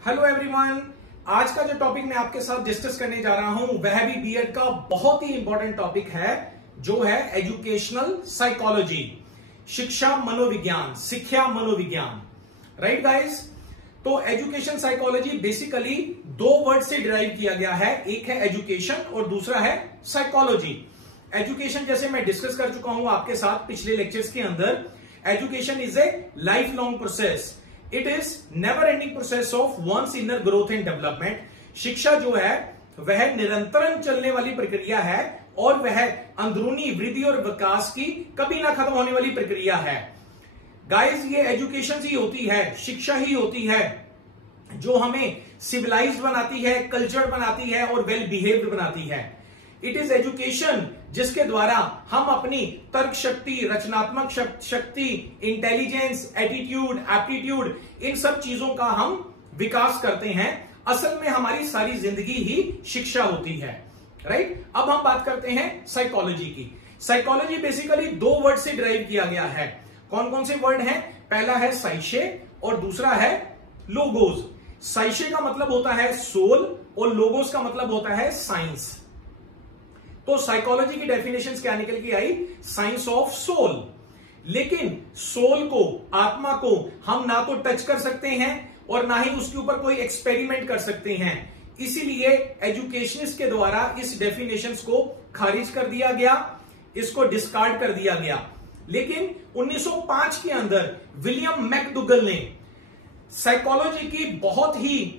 Hello everyone, आज का जो टॉपिक मैं आपके साथ डिस्कस करने जा रहा हूं वह भी बीएड का बहुत ही इंपॉर्टेंट टॉपिक है, जो है एजुकेशनल साइकोलॉजी, शिक्षा मनोविज्ञान, शिक्षा मनोविज्ञान। राइट गाइस, तो एजुकेशन साइकोलॉजी बेसिकली दो वर्ड से डिराइव किया गया है, एक है एजुकेशन और दूसरा है साइकोलॉजी। एजुकेशन जैसे मैं डिस्कस कर चुका हूं आपके साथ पिछले लेक्चर्स के अंदर, education is a life long process, it is never ending process of one's inner growth and development. शिक्षा जो है वह निरंतर चलने वाली प्रक्रिया है और वह अंदरूनी वृद्धि और विकास की कभी ना खत्म होने वाली प्रक्रिया है। गाइस, ये एजुकेशन ही होती है, शिक्षा ही होती है जो हमें सिविलाइज्ड बनाती है, कल्चर्ड बनाती है और वेल बिहेव्ड बनाती है। इट इज एजुकेशन जिसके द्वारा हम अपनी तर्क शक्ति, रचनात्मक शक्ति, इंटेलिजेंस, एटीट्यूड, एप्टीट्यूड, इन सब चीजों का हम विकास करते हैं। असल में हमारी सारी जिंदगी ही शिक्षा होती है। राइट, अब हम बात करते हैं साइकोलॉजी की। साइकोलॉजी बेसिकली दो वर्ड से डिराइव किया गया है। कौन कौन से वर्ड हैं? पहला है साइशे और दूसरा है लोगोस। साइशे का मतलब होता है सोल और लोगोस का मतलब होता है साइंस। तो साइकोलॉजी की डेफिनेशन क्या निकल के आई? Science of soul. लेकिन सोल को, आत्मा को हम ना तो टच कर सकते हैं और ना ही उसके ऊपर कोई एक्सपेरिमेंट कर सकते हैं। इसीलिए एजुकेशनिस्ट के द्वारा इस डेफिनेशन को खारिज कर दिया गया, इसको डिस्कार्ड कर दिया गया। लेकिन 1905 के अंदर विलियम मैकडुगल ने साइकोलॉजी की बहुत ही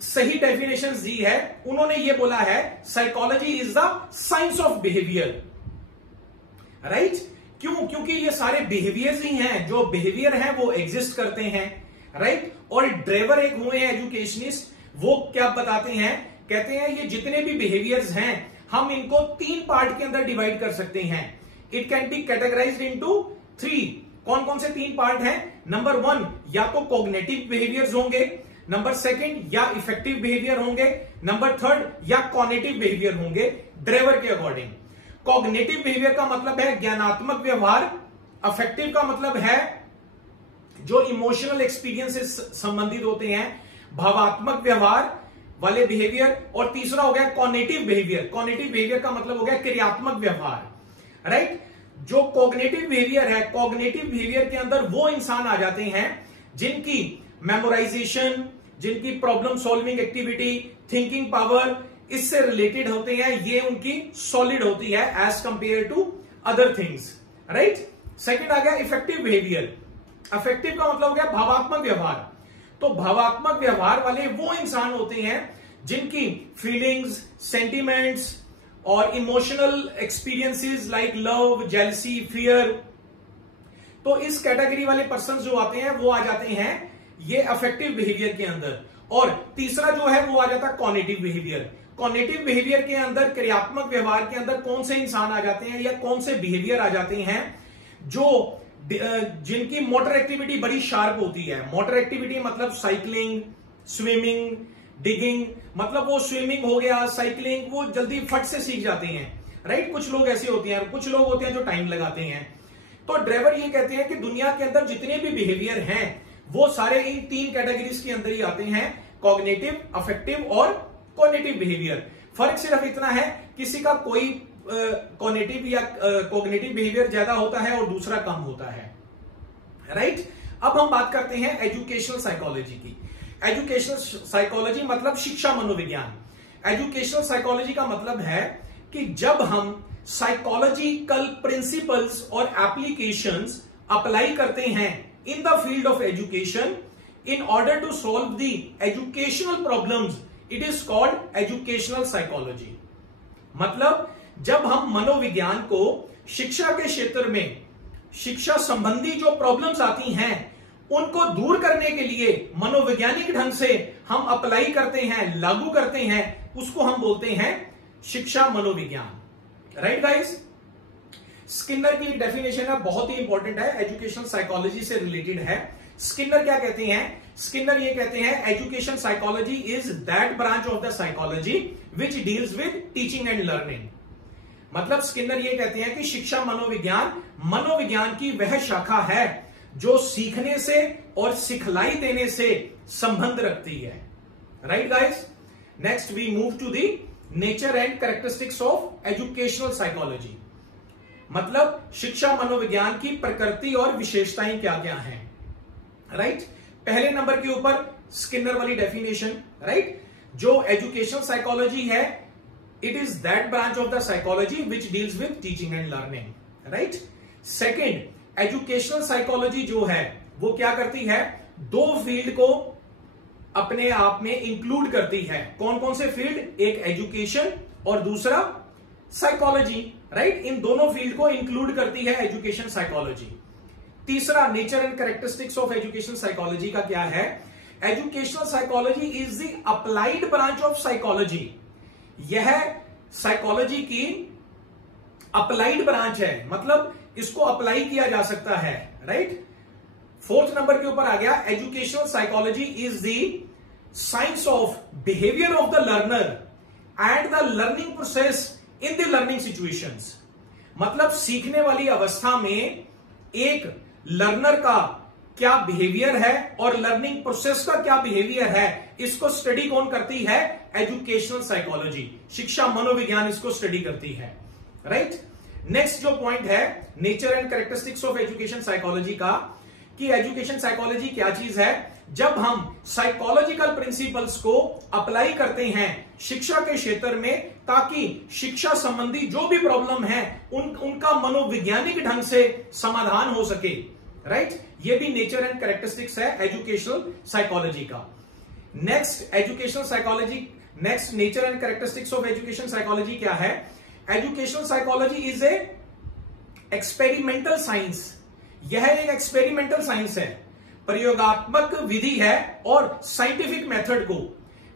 सही डेफिनेशन दी है। उन्होंने ये बोला है psychology is the science of behaviour. Right, क्यों? क्योंकि ये सारे बिहेवियर्स ही हैं, जो बिहेवियर हैं वो एग्जिस्ट करते हैं। राइट, और ड्रेवर एक हुए हैं एजुकेशनिस्ट, वो क्या बताते हैं? कहते हैं ये जितने भी बिहेवियर्स हैं हम इनको तीन पार्ट के अंदर डिवाइड कर सकते हैं। It can be categorised into 3। कौन कौन से तीन पार्ट हैं? नंबर 1 या तो कॉग्निटिव बिहेवियर्स होंगे, नंबर 2 या इफेक्टिव बिहेवियर होंगे, नंबर 3 या कॉग्निटिव बिहेवियर होंगे ड्रेवर के अकॉर्डिंग। कॉग्निटिव बिहेवियर का मतलब है ज्ञानात्मक व्यवहार, अफेक्टिव का मतलब है जो इमोशनल एक्सपीरियंस से संबंधित होते हैं, भावात्मक व्यवहार वाले बिहेवियर, और तीसरा हो गया कॉग्निटिव बिहेवियर। कॉग्निटिव बिहेवियर का मतलब हो गया क्रियात्मक व्यवहार। राइट, जो कॉग्निटिव बिहेवियर है, कॉग्निटिव बिहेवियर के अंदर वो इंसान आ जाते हैं जिनकी मेमोराइजेशन, जिनकी problem solving activity, thinking power इससे रिलेटेड होते हैं, ये उनकी सॉलिड होती है as compare to other things. Right, second आ गया इफेक्टिव बिहेवियर। अफेक्टिव का मतलब हो गया भावात्मक व्यवहार। तो भावात्मक व्यवहार वाले वो इंसान होते हैं जिनकी फीलिंग्स, सेंटिमेंट्स और emotional experiences like love, jealousy, fear, तो इस कैटेगरी वाले पर्सन जो आते हैं वो आ जाते हैं ये अफेक्टिव बिहेवियर के अंदर। और तीसरा जो है वो आ जाता है कॉग्निटिव बिहेवियर। कॉग्निटिव बिहेवियर के अंदर, क्रियात्मक व्यवहार के अंदर कौन से इंसान आ जाते हैं या कौन से बिहेवियर आ जाते हैं? जो जिनकी मोटर एक्टिविटी बड़ी शार्प होती है। मोटर एक्टिविटी मतलब साइकिलिंग, स्विमिंग, डिगिंग, मतलब वो स्विमिंग हो गया, साइकिलिंग, वो जल्दी फट से सीख जाते हैं। राइट, कुछ लोग ऐसे होते हैं, कुछ लोग होते हैं जो टाइम लगाते हैं। तो ड्राइवर ये कहते हैं कि दुनिया के अंदर जितने भी बिहेवियर हैं वो सारे इन तीन कैटेगरीज के अंदर ही आते हैं, कॉग्निटिव, अफेक्टिव और कॉग्निटिव बिहेवियर। फर्क सिर्फ इतना है, किसी का कोई कॉग्निटिव या कॉग्निटिव बिहेवियर ज्यादा होता है और दूसरा कम होता है। राइट, अब हम बात करते हैं एजुकेशनल साइकोलॉजी की। एजुकेशनल साइकोलॉजी मतलब शिक्षा मनोविज्ञान। एजुकेशनल साइकोलॉजी का मतलब है कि जब हम साइकोलॉजिकल प्रिंसिपल्स और एप्लीकेशंस अप्लाई करते हैं in the field of education in order to solve the educational problems, it is called educational psychology. मतलब जब हम मनोविज्ञान को शिक्षा के क्षेत्र में, शिक्षा संबंधी जो प्रॉब्लम्स आती हैं उनको दूर करने के लिए मनोवैज्ञानिक ढंग से हम अप्लाई करते हैं, लागू करते हैं, उसको हम बोलते हैं शिक्षा मनोविज्ञान। राइट गाइस, स्किनर की डेफिनेशन है, बहुत ही इंपॉर्टेंट है, एजुकेशनल साइकोलॉजी से रिलेटेड है। स्किनर क्या कहते हैं? स्किनर ये कहते हैं education psychology is that branch of the psychology which deals with teaching and learning. मतलब स्किनर ये कहते हैं कि शिक्षा मनोविज्ञान, मनोविज्ञान की वह शाखा है जो सीखने से और सिखलाई देने से संबंध रखती है। Right guys, next we move to the nature and characteristics of educational psychology. मतलब शिक्षा मनोविज्ञान की प्रकृति और विशेषताएं क्या क्या हैं। राइट, पहले नंबर के ऊपर स्किनर वाली डेफिनेशन। राइट, जो एजुकेशनल साइकोलॉजी है, it is that branch of the psychology which deals with teaching and learning. Right, second, educational psychology जो है वो क्या करती है, दो फील्ड को अपने आप में इंक्लूड करती है। कौन कौन से फील्ड, एक एजुकेशन और दूसरा साइकोलॉजी। राइट, इन दोनों फील्ड को इंक्लूड करती है एजुकेशन साइकोलॉजी। तीसरा, nature and characteristics of education psychology का क्या है, educational psychology is the applied branch of psychology. यह साइकोलॉजी की अप्लाइड ब्रांच है, मतलब इसको अप्लाई किया जा सकता है। राइट, फोर्थ नंबर के ऊपर आ गया, educational psychology is the science of behaviour of the learner and the learning process in the learning situations. मतलब सीखने वाली अवस्था में एक लर्नर का क्या बिहेवियर है और लर्निंग प्रोसेस का क्या बिहेवियर है, इसको स्टडी कौन करती है, एजुकेशनल साइकोलॉजी, शिक्षा मनोविज्ञान इसको स्टडी करती है। राइट, नेक्स्ट जो पॉइंट है nature and characteristics of education psychology का, कि एजुकेशन साइकोलॉजी क्या चीज है, जब हम साइकोलॉजिकल प्रिंसिपल्स को अप्लाई करते हैं शिक्षा के क्षेत्र में, ताकि शिक्षा संबंधी जो भी प्रॉब्लम है उनका मनोवैज्ञानिक ढंग से समाधान हो सके। राइट, ये भी नेचर एंड कैरेक्टरिस्टिक्स है एजुकेशनल साइकोलॉजी का। Next educational psychology, next nature and characteristics of education psychology क्या है, educational psychology is a experimental science. यह एक एक्सपेरिमेंटल साइंस है, प्रयोगात्मक विधि है और साइंटिफिक मेथड को,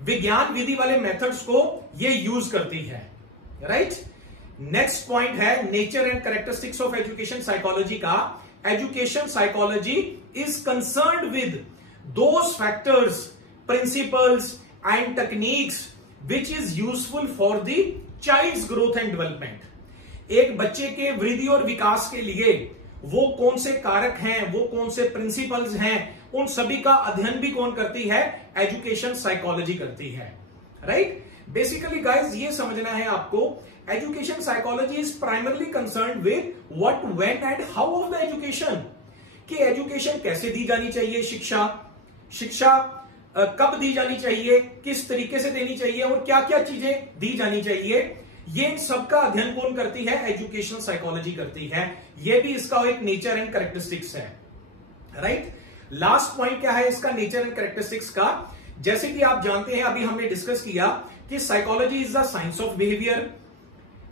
विज्ञान विधि वाले मेथड्स को ये यूज करती है। राइट, नेक्स्ट पॉइंट है nature and characteristics of education psychology का, education psychology is concerned with those factors, principles and techniques which is useful for the child's growth and development. एक बच्चे के वृद्धि और विकास के लिए वो कौन से कारक हैं, वो कौन से प्रिंसिपल्स हैं, उन सभी का अध्ययन भी कौन करती है, एजुकेशन साइकोलॉजी करती है। राइट, बेसिकली गाइस ये समझना है आपको, education psychology is primarily concerned with what, when and how of the education, कि एजुकेशन कैसे दी जानी चाहिए, शिक्षा कब दी जानी चाहिए, किस तरीके से देनी चाहिए और क्या क्या चीजें दी जानी चाहिए, ये सबका अध्ययन कौन करती है, एजुकेशनल साइकोलॉजी करती है। ये भी इसका एक नेचर एंड कैरेक्टरिस्टिक्स है। राइट, लास्ट पॉइंट क्या है इसका नेचर एंड कैरेक्टरिस्टिक्स का, जैसे कि आप जानते हैं अभी हमने डिस्कस किया कि psychology is the science of behaviour.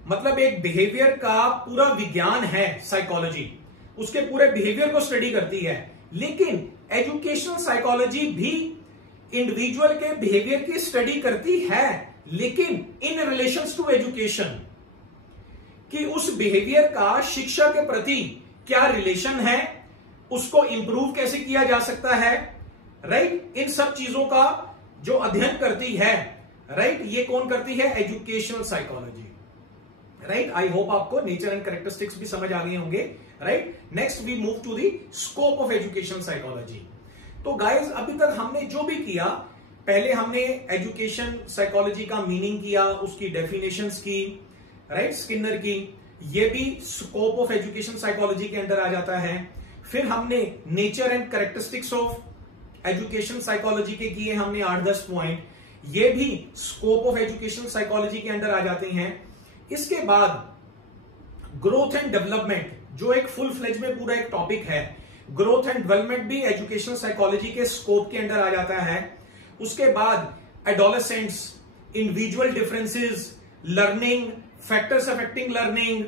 मतलब एक बिहेवियर का पूरा विज्ञान है साइकोलॉजी, उसके पूरे बिहेवियर को स्टडी करती है। लेकिन एजुकेशनल साइकोलॉजी भी इंडिविजुअल के बिहेवियर की स्टडी करती है, लेकिन इन रिलेशंस टू एजुकेशन, कि उस बिहेवियर का शिक्षा के प्रति क्या रिलेशन है, उसको इंप्रूव कैसे किया जा सकता है। राइट, इन सब चीजों का जो अध्ययन करती है, राइट, ये कौन करती है, educational psychology. Right, I hope आपको नेचर एंड कैरेक्टरिस्टिक्स भी समझ आ गए होंगे। Right, next we move to the scope of educational psychology. तो गाइज अभी तक हमने जो भी किया, पहले हमने एजुकेशन साइकोलॉजी का मीनिंग किया, उसकी डेफिनेशंस की, राइट, स्किनर की, ये भी स्कोप ऑफ एजुकेशन साइकोलॉजी के अंदर आ जाता है। फिर हमने nature and characteristics of education psychology के किए हमने 8-10 पॉइंट, ये भी स्कोप ऑफ एजुकेशन साइकोलॉजी के अंदर आ जाते हैं। इसके बाद ग्रोथ एंड डेवलपमेंट, जो एक फुल फ्लेज में पूरा एक टॉपिक है, ग्रोथ एंड डेवलपमेंट भी एजुकेशनल साइकोलॉजी के स्कोप के अंदर आ जाता है। उसके बाद adolescents, individual differences, learning, factors affecting learning,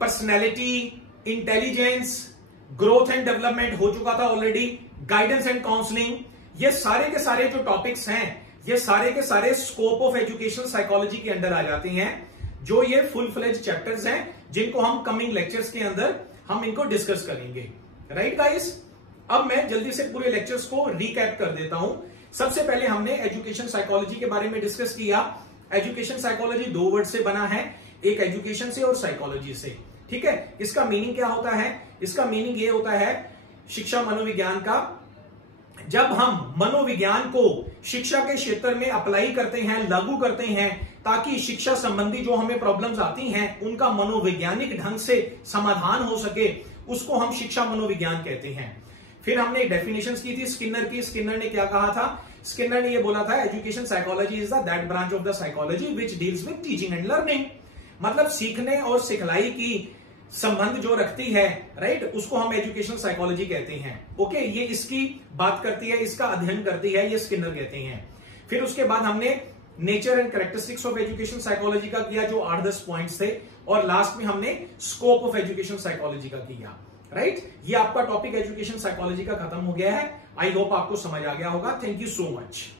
personality, intelligence, growth and development हो चुका था ऑलरेडी, गाइडेंस एंड काउंसलिंग, ये सारे के सारे जो टॉपिक्स हैं, ये सारे के सारे स्कोप ऑफ एजुकेशनल साइकोलॉजी के अंदर आ जाते हैं, जो ये फुल फ्लेज चैप्टर्स हैं, जिनको हम कमिंग लेक्चर्स के अंदर हम इनको डिस्कस करेंगे। राइट गाइस, अब मैं जल्दी से पूरे लेक्चर्स को रिकैप कर देता हूं। सबसे पहले हमने एजुकेशन साइकोलॉजी के बारे में डिस्कस किया। एजुकेशन साइकोलॉजी 2 वर्ड से बना है, एक एजुकेशन से और साइकोलॉजी से। ठीक है, इसका मीनिंग क्या होता है, इसका मीनिंग ये होता है शिक्षा मनोविज्ञान का जब हम मनोविज्ञान को शिक्षा के क्षेत्र में अप्लाई करते हैं, लागू करते हैं, ताकि शिक्षा संबंधी जो हमें प्रॉब्लम्स आती हैं उनका मनोवैज्ञानिक ढंग से समाधान हो सके, उसको हम शिक्षा मनोविज्ञान कहते हैं। फिर हमने डेफिनेशन की थी स्किनर की। स्किनर ने क्या कहा था? स्किनर ने ये बोला था education psychology is that branch of the psychology which deals with teaching and learning. मतलब सीखने और सिखलाई की संबंध जो रखती है, राइट, उसको हम एजुकेशन साइकोलॉजी कहते हैं। ओके, ये इसकी बात करती है, इसका अध्ययन करती है, ये स्किनर कहते हैं। फिर उसके बाद हमने nature and characteristics of education psychology का किया, जो 8-10 पॉइंट्स थे, और लास्ट में हमने स्कोप ऑफ एजुकेशन साइकोलॉजी का किया, राइट। ये आपका टॉपिक एजुकेशन साइकोलॉजी का खत्म हो गया है। आई होप आपको समझ आ गया होगा। Thank you so much.